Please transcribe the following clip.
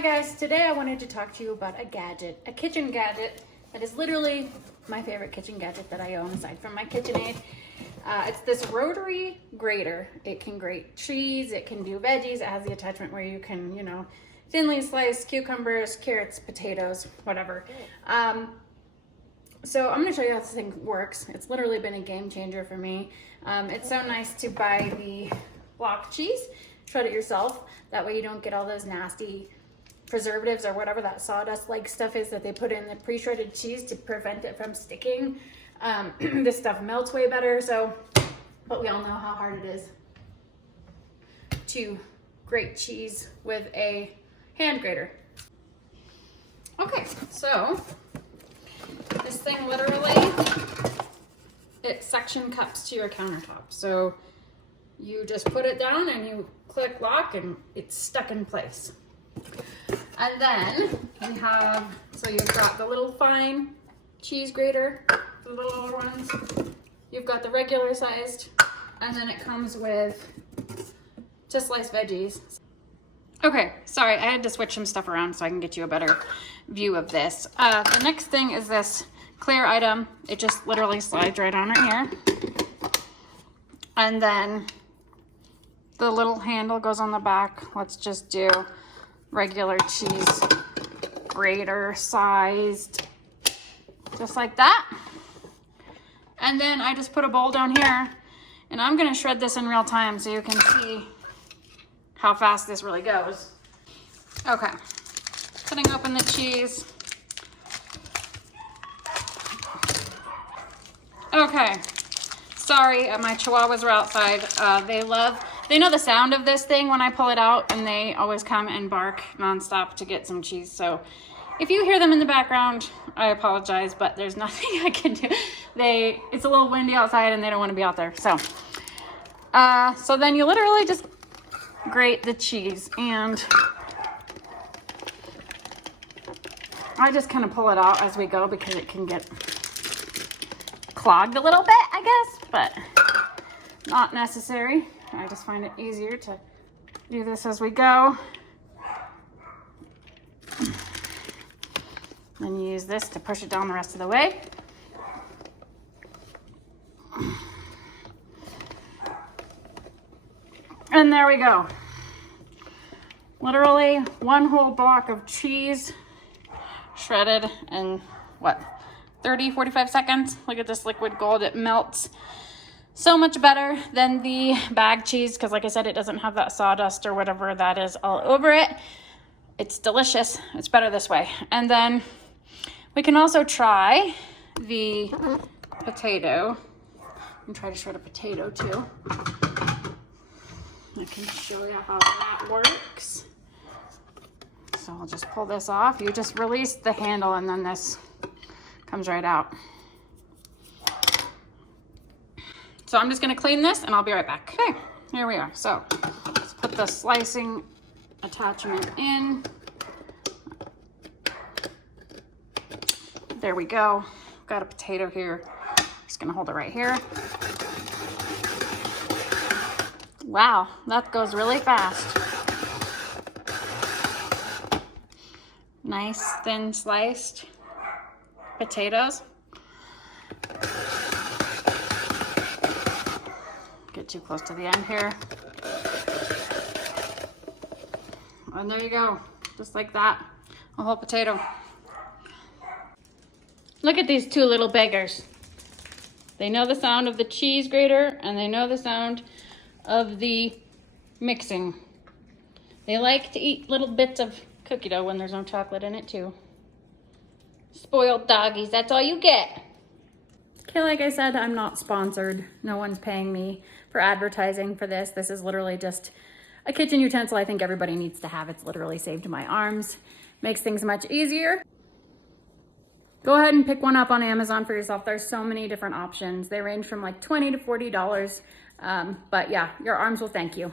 Hi guys, today I wanted to talk to you about a kitchen gadget that is literally my favorite kitchen gadget that I own aside from my KitchenAid. It's this rotary grater. It can grate cheese, it can do veggies, it has the attachment where you can, thinly slice cucumbers, carrots, potatoes, whatever. So I'm gonna show you how this thing works. It's literally been a game changer for me. It's so nice to buy the block cheese, shred it yourself. That way you don't get all those nasty preservatives or whatever that sawdust-like stuff is that they put in the pre-shredded cheese to prevent it from sticking. This stuff melts way better, but we all know how hard it is to grate cheese with a hand grater. Okay, so this thing literally, it suction cups to your countertop. So you just put it down and you click lock and it's stuck in place. And then we have, so you've got the little fine cheese grater, the little ones. You've got the regular sized, and then it comes with to slice veggies. Okay, sorry, I had to switch some stuff around so I can get you a better view of this. The next thing is this clear item. It just literally slides right on right here. And then the little handle goes on the back. Let's just do regular cheese grater sized, just like that. And then I just put a bowl down here and I'm gonna shred this in real time so you can see how fast this really goes. Okay, cutting open the cheese. Okay, sorry, my chihuahuas were outside. They know the sound of this thing when I pull it out, and they always come and bark nonstop to get some cheese. So if you hear them in the background, I apologize, but there's nothing I can do. It's a little windy outside and they don't want to be out there. So then you literally just grate the cheese, and I just kind of pull it out as we go because it can get clogged a little bit, I guess, but not necessary. I just find it easier to do this as we go. Then use this to push it down the rest of the way. And there we go. Literally one whole block of cheese shredded in what, 30, 45 seconds. Look at this liquid gold, it melts so much better than the bag cheese because, like I said, it doesn't have that sawdust or whatever that is all over it. It's delicious. It's better this way. And then we can also try the potato. And try to shred a potato too. I can show you how that works. So I'll just pull this off. You just release the handle and then this comes right out. So I'm just gonna clean this and I'll be right back. Okay, here we are. So let's put the slicing attachment in. There we go. Got a potato here. Just gonna hold it right here. Wow, that goes really fast. Nice thin sliced potatoes. Get too close to the end here. And there you go, just like that, a whole potato. Look at these two little beggars. They know the sound of the cheese grater and they know the sound of the mixing. They like to eat little bits of cookie dough when there's no chocolate in it too. Spoiled doggies, that's all you get. Okay, like I said, I'm not sponsored. No one's paying me for advertising for this. This is literally just a kitchen utensil I think everybody needs to have. It's literally saved my arms. Makes things much easier. Go ahead and pick one up on Amazon for yourself. There's so many different options. They range from like $20 to $40. But yeah, your arms will thank you.